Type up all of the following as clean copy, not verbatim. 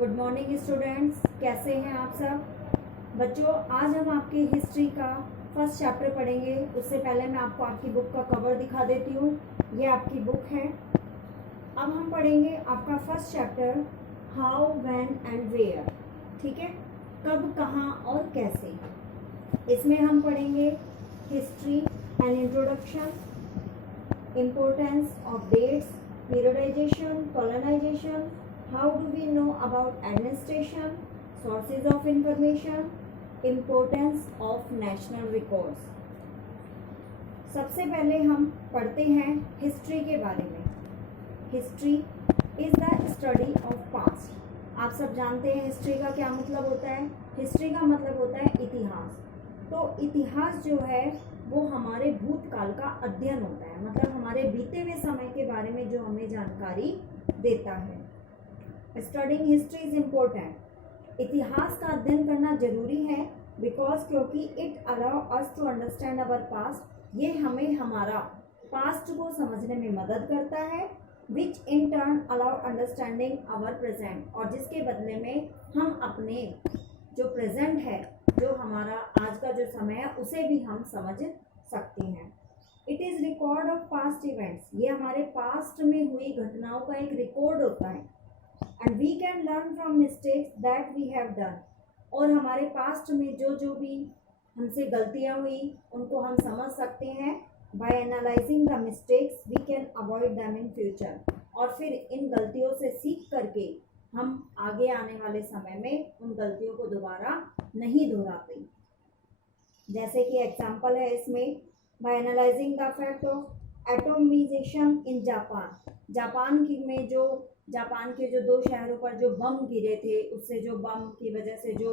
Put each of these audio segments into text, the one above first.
Good morning students, कैसे हैं आप सब बच्चों। आज हम आपकी हिस्ट्री का फर्स्ट चैप्टर पढ़ेंगे। उससे पहले मैं आपको आपकी बुक का कवर दिखा देती हूँ। ये आपकी बुक है। अब हम पढ़ेंगे आपका first chapter, how, when and where. ठीक है, कब, कहाँ और कैसे। इसमें हम पढ़ेंगे history and introduction, importance of dates, periodization, colonization, how do we know about administration, sources of information, importance of national records। सबसे पहले हम पढ़ते हैं हिस्ट्री के बारे में। History is the study of past. आप सब जानते हैं हिस्ट्री का क्या मतलब होता है। हिस्ट्री का मतलब होता है इतिहास। तो इतिहास जो है वो हमारे भूतकाल का अध्ययन होता है, मतलब हमारे बीते हुए समय के बारे में जो हमें जानकारी देता है। Studying history is important. इतिहास का अध्ययन करना जरूरी है बिकॉज क्योंकि it allow us to understand our past. ये हमें हमारा पास्ट को समझने में मदद करता है, which in turn allow understanding our present, और जिसके बदले में हम अपने जो प्रेजेंट है, जो हमारा आज का जो समय है, उसे भी हम समझ सकते हैं। It is record of past events. ये हमारे पास्ट में हुई घटनाओं का एक रिकॉर्ड होता है। And we can learn from mistakes that we have done. और हमारे पास्ट में जो भी हमसे गलतियाँ हुई उनको हम समझ सकते हैं। By analysing the mistakes we can avoid them in future. और फिर इन गलतियों से सीख करके हम आगे आने वाले समय में उन गलतियों को दोबारा नहीं दोहराते। जैसे कि एग्जाम्पल है इसमें, by analysing the fact of atomisation in Japan. Japan के जो 2 शहरों पर जो बम गिरे थे, उससे जो बम की वजह से जो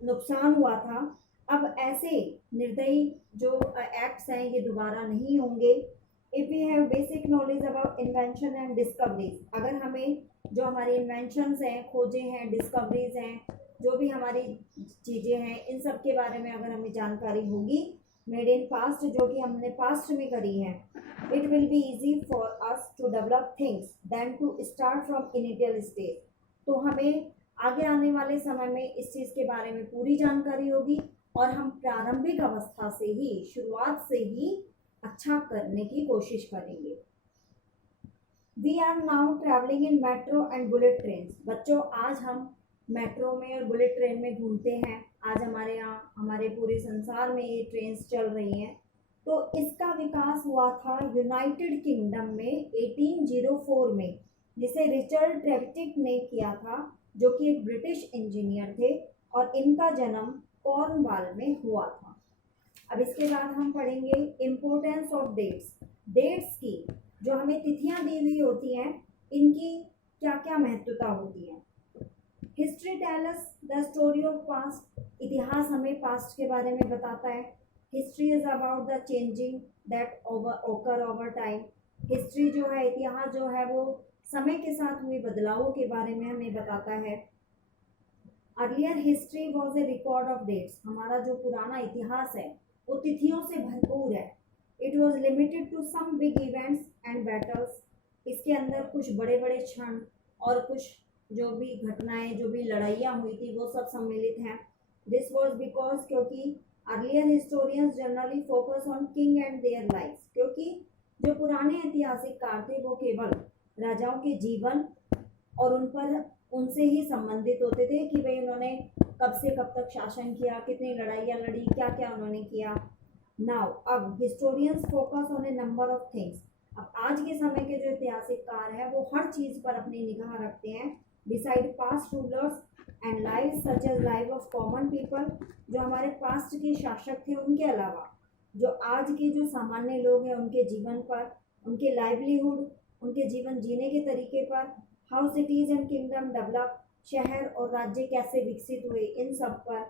नुकसान हुआ था, अब ऐसे निर्दयी जो एक्ट्स हैं ये दोबारा नहीं होंगे। If we have basic knowledge about invention and discoveries, अगर हमें जो हमारी इन्वेंशंस हैं, खोजें हैं, डिस्कवरीज हैं, जो भी हमारी चीज़ें हैं, इन सब के बारे में अगर हमें जानकारी होगी मेड इन पास्ट, जो कि हमने पास्ट में करी हैं, it will be easy for us to develop things then to start from initial stage. तो हमें आगे आने वाले समय में इस चीज़ के बारे में पूरी जानकारी होगी और हम प्रारंभिक अवस्था से ही, शुरुआत से ही अच्छा करने की कोशिश करेंगे। We are now travelling in metro and bullet train. बच्चों, आज हम मेट्रो में और बुलेट ट्रेन में घूमते हैं। आज हमारे यहाँ, हमारे पूरे संसार में ये ट्रेन्स चल रही हैं। तो इसका विकास हुआ था यूनाइटेड किंगडम में 1804 में, जिसे रिचर्ड ट्रेविटिक ने किया था, जो कि एक ब्रिटिश इंजीनियर थे, और इनका जन्म कॉर्नवाल में हुआ था। अब इसके बाद हम पढ़ेंगे इम्पोर्टेंस ऑफ डेट्स। डेट्स की जो हमें तिथियां दी हुई होती हैं, इनकी क्या क्या महत्वता होती है। History tell us the story of past. इतिहास हमें पास्ट के बारे में बताता है। History is about the changing that occur over time. History जो है, इतिहास जो है, वो समय के साथ हुए बदलावों के बारे में हमें बताता है। Earlier history was a record of dates. हमारा जो पुराना इतिहास है वो तिथियों से भरपूर है। It was limited to some big events and battles. इसके अंदर कुछ बड़े बड़े क्षण और कुछ जो भी घटनाएं, जो भी लड़ाइयाँ हुई थी, वो सब सम्मिलित हैं। दिस वॉज बिकॉज क्योंकि earlier historians generally focus on king and their lives. क्योंकि जो पुराने ऐतिहासिक कार थे वो केवल राजाओं के जीवन और उनसे ही संबंधित होते थे कि भाई उन्होंने कब से कब तक शासन किया, कितनी लड़ाइयाँ लड़ी, क्या क्या उन्होंने किया। नाउ अब historians focus on A number of things. अब आज के समय के जो ऐतिहासिक कार है वो हर चीज़ पर अपनी निगाह रखते हैं। Beside past rulers and live such as live of common people. जो हमारे पास्ट के शासक थे उनके अलावा जो आज के जो सामान्य लोग हैं, उनके जीवन पर, उनके लाइवलीहुड, उनके जीवन जीने के तरीके पर, how cities and kingdom develop, शहर और राज्य कैसे विकसित हुए, इन सब पर।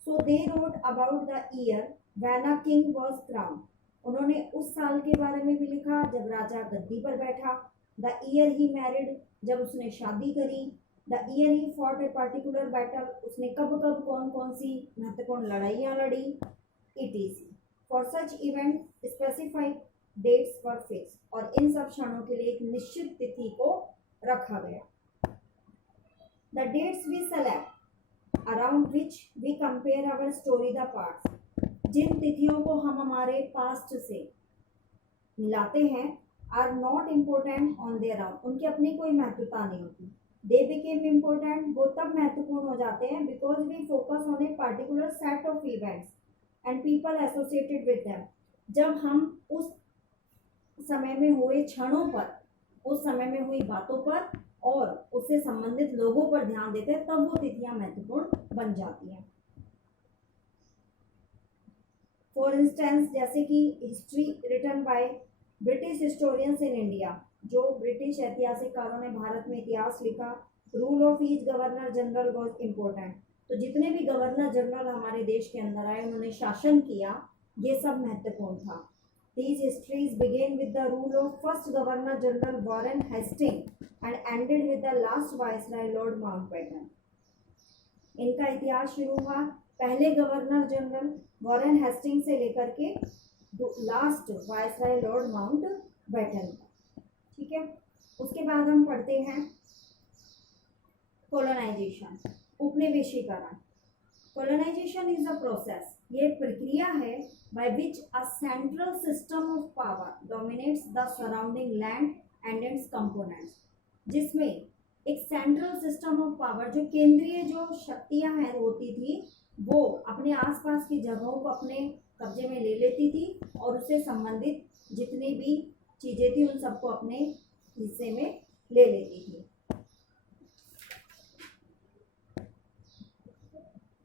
So they wrote about the year when a king was crown. उन्होंने उस साल के बारे में भी लिखा जब राजा गद्दी पर बैठा। द ईयर ही मैरिड, जब उसने शादी करी। The year he fought a particular battle, उसने कब कब कौन कौन सी महत्वपूर्ण लड़ाइयाँ लड़ी, etc। For such event specified dates were fix. और इन सब क्षणों के लिए एक निश्चित तिथि को रखा गया। The dates we select around which we compare our story the parts, जिन तिथियों को हम हमारे पास्ट से मिलाते हैं, are not important on their own, उनकी अपनी कोई महत्वता नहीं होती। दे बिकेम इम्पोर्टेंट, वो तब महत्वपूर्ण हो जाते हैं because we focus on a particular set of events and people associated with them, जब हम उस समय में हुए क्षणों पर, उस समय में हुई बातों पर और उससे संबंधित लोगों पर ध्यान देते हैं, तब वो तिथियां महत्वपूर्ण बन जाती हैं। फॉर इंस्टेंस, जैसे कि history written by British historians in India, जो ब्रिटिश ऐतिहासिककारों ने भारत में इतिहास लिखा, rule of each governor general was important, तो जितने भी गवर्नर जनरल हमारे देश के अंदर आए, उन्होंने शासन किया, ये सब महत्वपूर्ण था। These histories begin with the rule of first Governor General Warren Hastings and ended with the last Viceroy Lord Mountbatten. इनका इतिहास शुरू हुआ पहले गवर्नर जनरल वॉरेन हेस्टिंग से लेकर के लास्ट वायसराय लॉर्ड माउंटबेटन का। ठीक है, उसके बाद हम पढ़ते हैं कोलोनाइजेशन, उपनिवेशीकरण। कोलोनाइजेशन इज अ प्रोसेस, ये प्रक्रिया है by which a central system of power dominates the surrounding land and its components, जिसमें एक सेंट्रल सिस्टम ऑफ पावर, जो केंद्रीय जो शक्तियां हैं होती थी, वो अपने आसपास की जगहों को अपने कब्जे में ले लेती थी और उससे संबंधित जितनी भी चीजें थी उन सबको अपने हिस्से में ले लेती थी।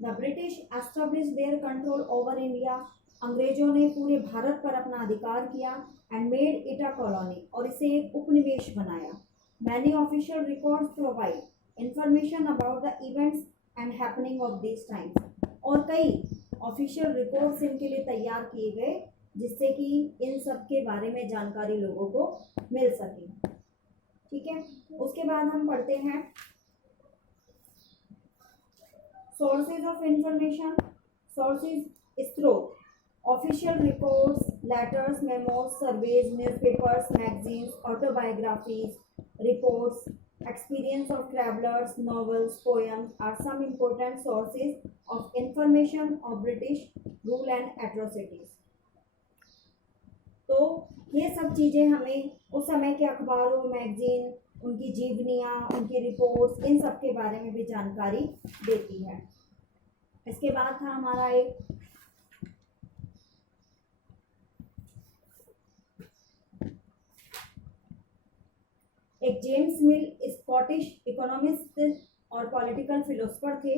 The British establish their control over India, अंग्रेजों ने पूरे भारत पर अपना अधिकार किया, and made it a colony, और इसे एक उपनिवेश बनाया। Many official records provide information about the events and happening of this times, और कई ऑफिशियल रिकॉर्ड्स इनके लिए तैयार किए गए जिससे कि इन सब के बारे में जानकारी लोगों को मिल सके। ठीक है, उसके बाद हम पढ़ते हैं सोर्सेज ऑफ इंफॉर्मेशन। सोर्सेज, स्रोत, official reports, letters, memos, surveys, newspapers, magazines, autobiographies, reports, experience of travelers, novels, poems are some important sources of information of British rule and atrocities. तो ये सब चीज़ें हमें उस समय के अखबारों, मैगजीन, उनकी जीवनियाँ, उनकी रिपोर्ट्स, इन सब के बारे में भी जानकारी देती है। इसके बाद था हमारा एक जेम्स मिल, स्कॉटिश इकोनॉमिस्ट और पॉलिटिकल फिलोसफर थे,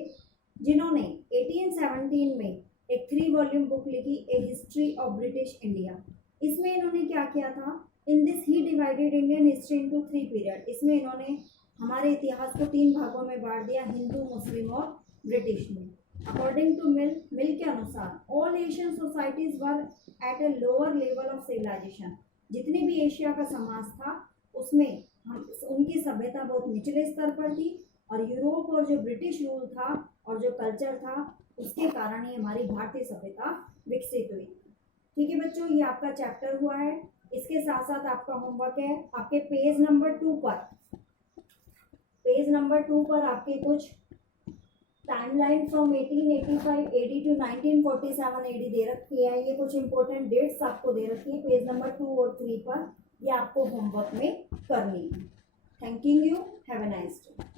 जिन्होंने 1817 में एक 3 वॉल्यूम बुक लिखी, ए हिस्ट्री ऑफ ब्रिटिश इंडिया। इसमें इन्होंने क्या किया था, in this he divided Indian history into 3 period. इसमें इन्होंने हमारे इतिहास को 3 भागों में बांट दिया, हिंदू, मुस्लिम और ब्रिटिश में। अकॉर्डिंग टू मिल के अनुसार all Asian societies were at a lower level of civilisation, जितने भी एशिया का समाज था उसमें उनकी सभ्यता बहुत निचले स्तर पर थी, और यूरोप और जो ब्रिटिश रूल था और जो कल्चर था उसके कारण ही हमारी भारतीय सभ्यता विकसित हुई। ठीक है बच्चों, ये आपका चैप्टर हुआ है। इसके साथ साथ आपका होमवर्क है, आपके पेज नंबर 2 पर आपके कुछ timeline from 1885 AD to 1947 AD दे रखी है। ये कुछ इंपॉर्टेंट डेट्स आपको दे रखी है पेज नंबर 2 और 3 पर, ये आपको होमवर्क में करनी है। Thank you, have a nice day.